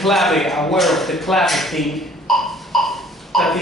Clave, aware of the Clave thing, that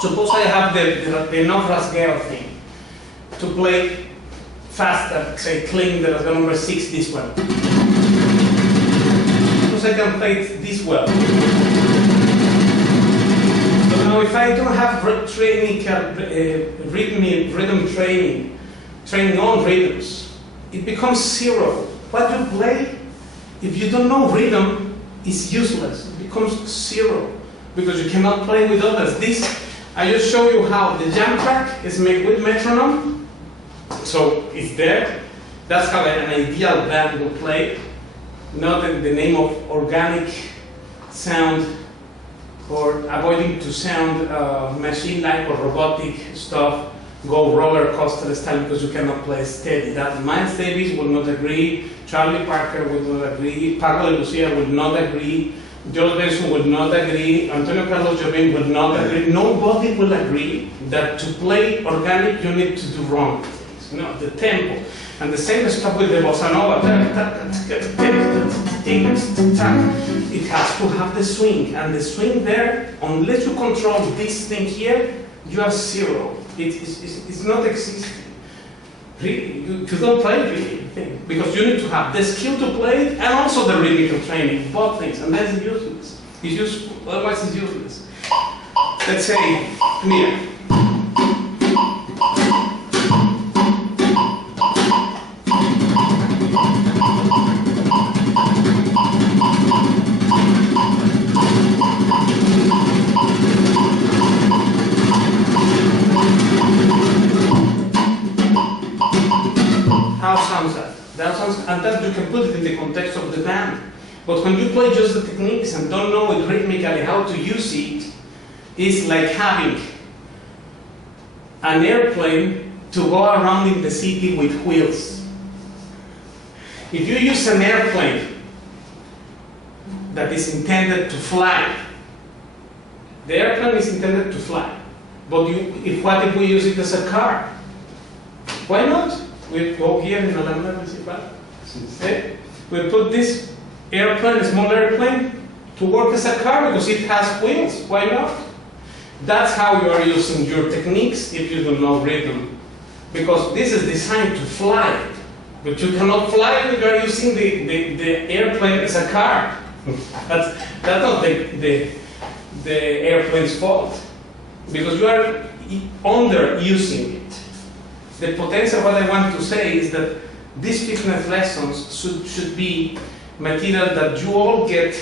suppose I have the non-rasgueo thing to play faster, say clean the rasgueo number 6 this one. Suppose I can play it this well. But now if I don't have rhythm training on rhythms, it becomes zero. What you play, if you don't know rhythm, is useless. It becomes zero because you cannot play with others. This I just show you how the jam track is made with metronome. So it's there. That's how an ideal band will play. Not in the name of organic sound or avoiding to sound machine-like or robotic stuff, go roller coaster style, because you cannot play steady. That Miles Davis will not agree, Charlie Parker will not agree, Paco de Lucia will not agree, George Benson will not agree, Antonio Carlos Jobim will not agree. Nobody will agree that to play organic you need to do wrong things. You know, the tempo. And the same stuff with the bossa nova. It has to have the swing. And the swing there, unless you control this thing here, you are zero. It's not existing. Really, you don't play really, because you need to have the skill to play it and also the rhythmical training, both things, and that's useless. It's useful, otherwise it's useless. Let's say, come here. How sounds that? That sounds, and that you can put it in the context of the band. But when you play just the techniques and don't know it rhythmically how to use it, it's like having an airplane to go around in the city with wheels. If you use an airplane that is intended to fly, the airplane is intended to fly. But what if we use it as a car? Why not? We go here in Alhambra Municipal. We put this airplane, a small airplane, to work as a car because it has wheels. Why not? That's how you are using your techniques if you don't know rhythm. Because this is designed to fly. But you cannot fly if you are using the airplane as a car. That's not the airplane's fault. Because you are underusing it. The potential, what I want to say is that these fitness lessons should be material that you all get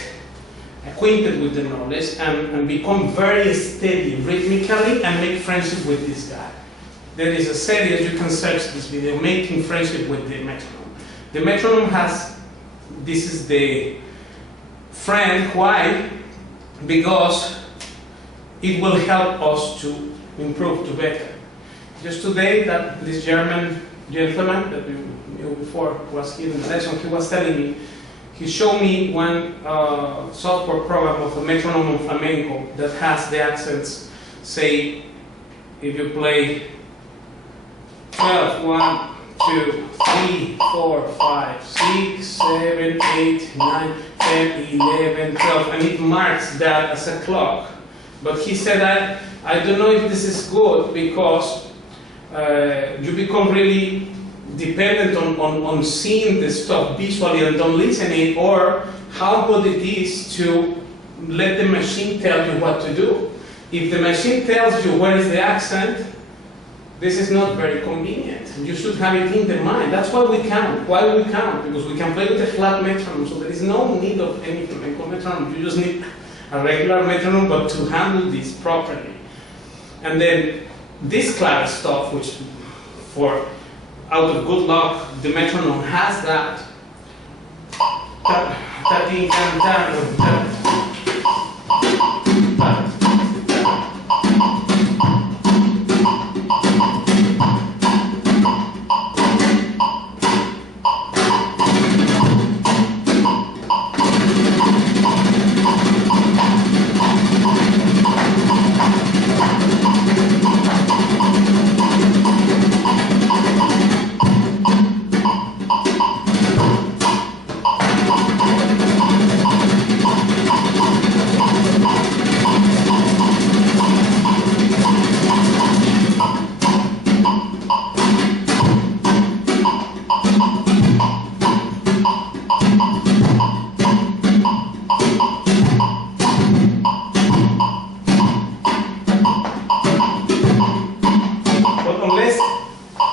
acquainted with the knowledge and become very steady rhythmically and make friendship with this guy. There is a series, you can search this video, Making Friendship with the Metronome. The metronome has, this is the friend, why? Because it will help us to improve to better. Just today, that this German gentleman that you knew before was here in the lesson, he was telling me, he showed me one software program of a metronome on flamenco that has the accents, say, if you play 12, 1, 2, 3, 4, 5, 6, 7, 8, 9, 10, 11, 12, and it marks that as a clock. But he said, I don't know if this is good because you become really dependent on seeing the stuff visually and don't listen it, or how good it is to let the machine tell you what to do. If the machine tells you where is the accent, this is not very convenient. You should have it in the mind. That's why we count. Why we count? Because we can play with a flat metronome, so there is no need of any flamenco metronome. You just need a regular metronome, but to handle this properly. And then this Clave stuff, which for out of good luck, the metronome has that.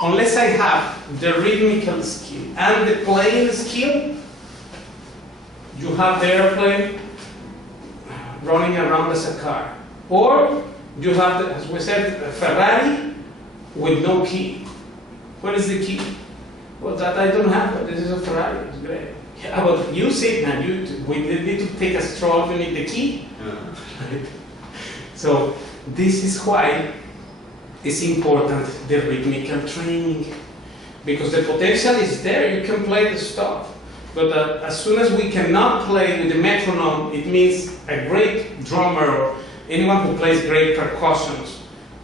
Unless I have the rhythmical skill and the playing skill, you have the airplane running around as a car. Or you have, as we said, a Ferrari with no key. What is the key? Well, that I don't have, but this is a Ferrari. It's great. Yeah, but use it, man. We need to take a stroll. You need the key. Right? So this is why it's important, the rhythmical training, because the potential is there. You can play the stuff. But as soon as we cannot play with the metronome, it means a great drummer or anyone who plays great percussions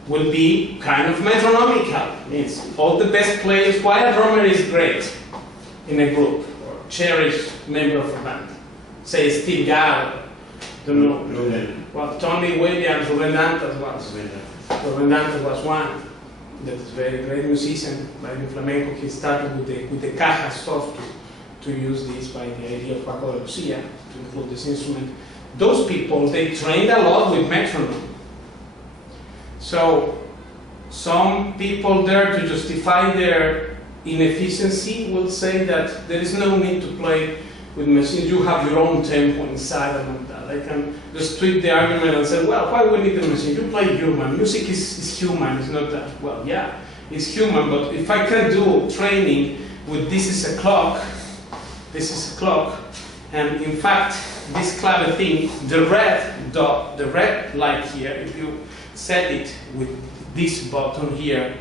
will be kind of metronomical. It means all the best players, why a drummer is great in a group or cherished member of a band. Say Steve Gadd, don't know. Well, Tony Williams, Ruben Diaz was. Ruben Diaz was one. That is very great musician. Like in Flamenco, he started with the caja stuff to use this by the idea of Andalusian to include this instrument. Those people, they trained a lot with metronome. So some people there, to justify their inefficiency, will say that there is no need to play with machines. You have your own tempo inside and all that. I can just tweak the argument and say, well, why we need the machine? You play human. Music is human. It's not that. Well, yeah, it's human. But if I can do training with this is a clock, and in fact, this Clave thing, the red dot, the red light here, if you set it with this button here,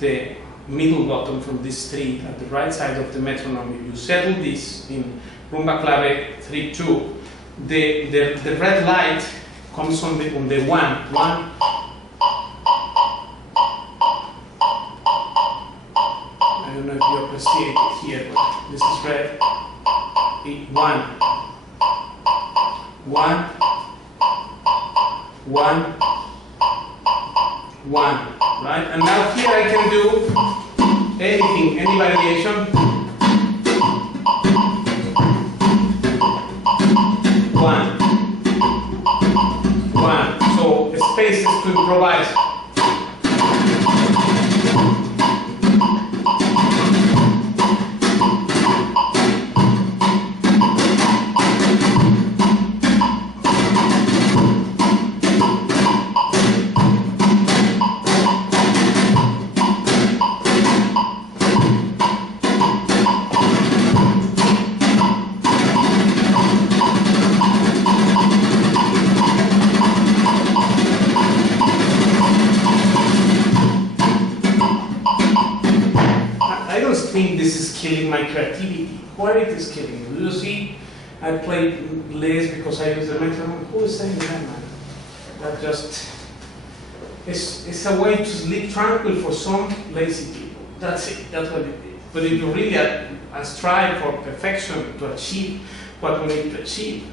the middle button from this tree at the right side of the metronome, if you settle this in Rumba Clave 3-2, the red light comes on the one. I don't know if you appreciate it here, but this is red. One, right? And now here I can do anything, any variation. One. So spaces to improvise. My creativity. Why it is killing me? You see, I play less because I use the metronome. Who is saying that, man? That just it's a way to sleep tranquil for some lazy people. That's it. That's what it is. But if you really strive for perfection to achieve what we need to achieve,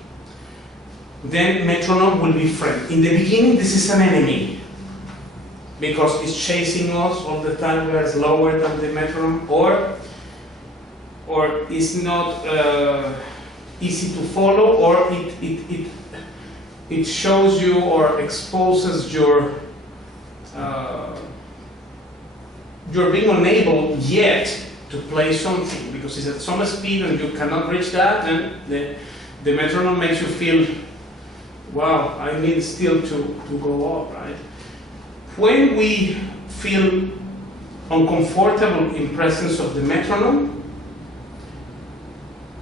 then metronome will be friend. In the beginning, this is an enemy because it's chasing us all the time. We are slower than the metronome, or it's not easy to follow, or it shows you or exposes your you're being unable yet to play something because it's at some speed and you cannot reach that, and the metronome makes you feel, wow, I need still to go up, right? When we feel uncomfortable in presence of the metronome,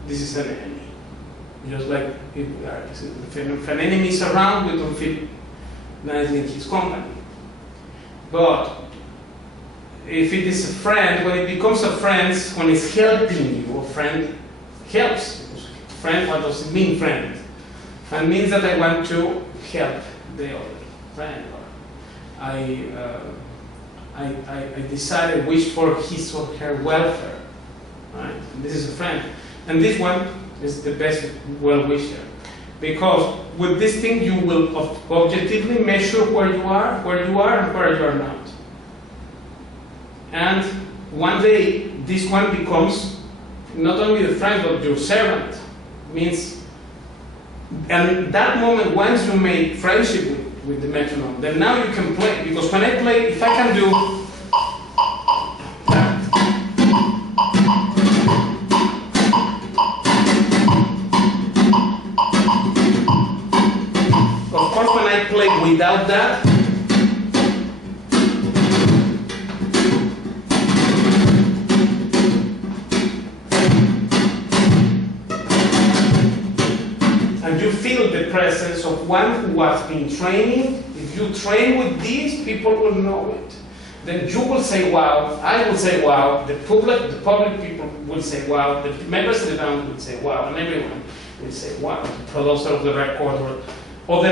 this is an enemy. Just like if an enemy is around, we don't feel nicely in his company. But if it is a friend, when it becomes a friend, when it's helping you, a friend helps. Friend, what does it mean, friend? Friend means that I want to help the other friend. Or I decided, wish for his or her welfare. Right? This is a friend. And this one is the best well-wisher. Because with this thing you will objectively measure where you are, and where you are not. And one day this one becomes not only the friend but your servant. Means, and that moment, once you make friendship with the metronome, then now you can play. Because when I play, if I can do without that, you feel the presence of one who has been training. If you train with this, people will know it. Then you will say wow, I will say wow, the public people will say wow, the members of the band will say wow, and everyone will say wow. The producer of the record or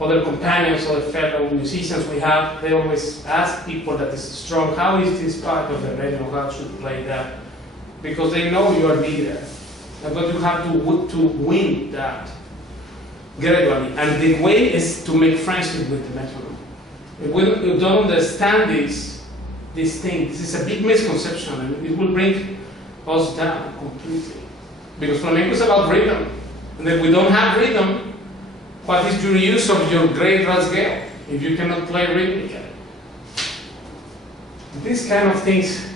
other companions or fellow musicians we have, they always ask people that is strong, how is this part of the radio, how should play that? Because they know you are leader. But you have to win that gradually. And the way is to make friendship with the metronome. If we don't understand this thing, this is a big misconception, and it will bring us down completely. Because flamenco is about rhythm. And if we don't have rhythm, what is your use of your great rasgueo if you cannot play rhythmically? These kind of things,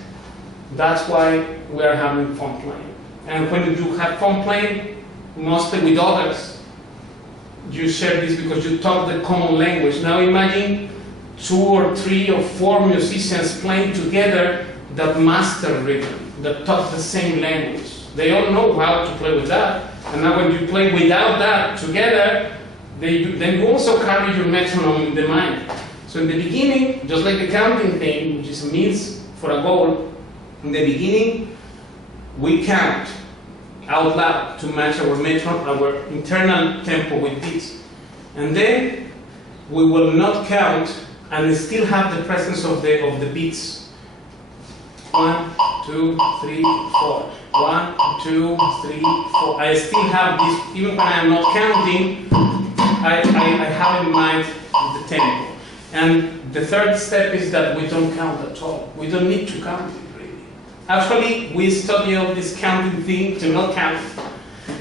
that's why we are having fun playing. And when you have fun playing, mostly with others, you share this because you talk the common language. Now imagine 2 or 3 or 4 musicians playing together that master rhythm, that talk the same language. They all know how to play with that. And now when you play without that together, then you also carry your metronome in the mind. So in the beginning, just like the counting thing, which is a means for a goal, in the beginning, we count out loud to match our metronome, our internal tempo with this. And then we will not count and still have the presence of the beats. 1, 2, 3, 4. 1, 2, 3, 4. I still have this, even when I am not counting, I have in mind the tempo. And the third step is that we don't count at all. We don't need to count it, really. Actually, we study all this counting thing to not count.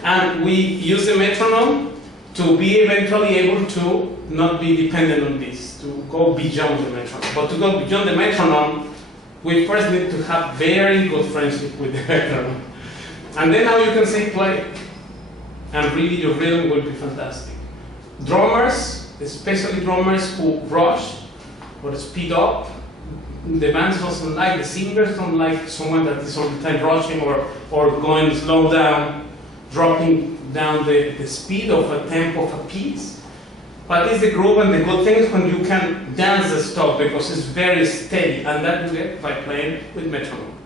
And we use the metronome to be eventually able to not be dependent on this, to go beyond the metronome. But to go beyond the metronome, we first need to have very good friendship with the metronome. And then now you can say play. And really your rhythm will be fantastic. Drummers, especially drummers who rush or speed up, the bands doesn't like, the singers don't like someone that is all the time rushing or going slow down, dropping down the speed of a tempo of a piece. But it's the groove, and the good thing is when you can dance the stuff because it's very steady, and that you get by playing with metronome.